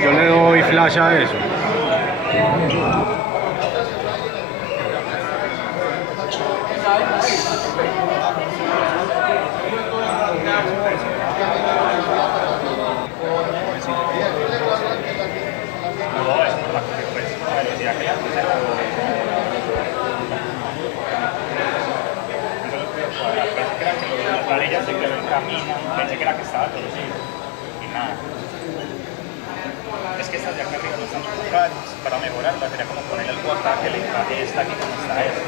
yo le doy flash a eso. Ella se quedó en camino, pensé que era que estaba torcido y nada. Es que estas de acá arriba no están tocadas, para mejorarla sería como ponerle algo acá que le encaje esta aquí como está esta.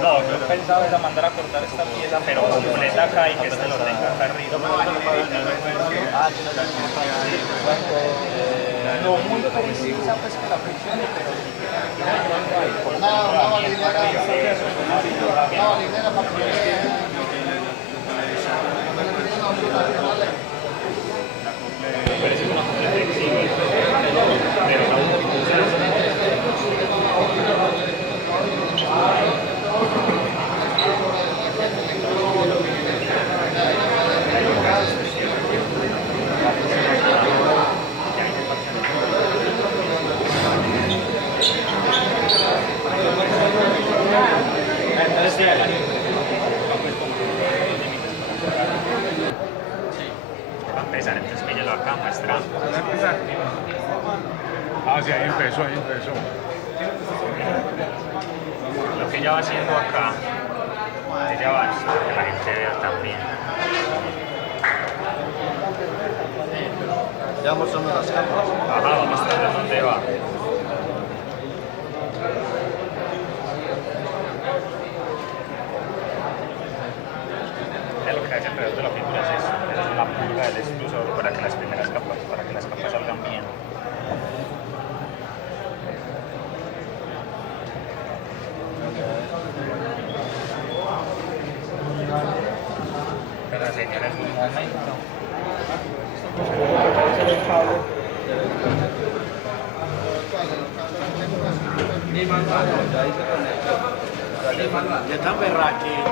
No, yo pensaba era mandar a cortar esta pieza, pero completa acá y que este lo tenga acá arriba. No muy precisa pues que la presión, pero entonces píllalo acá, muestra. Ah, sí, ahí empezó, ahí empezó. Lo que ella va haciendo acá, ella va para que la gente vea también. Ya mostrando las capas. Ajá, vamos a ver dónde va. Lo que hace alrededor de la pintura es eso, es una purga del extrusor para que las primeras capas, para que las capas salgan bien. Pero señores, un momento. Ya está berraquito.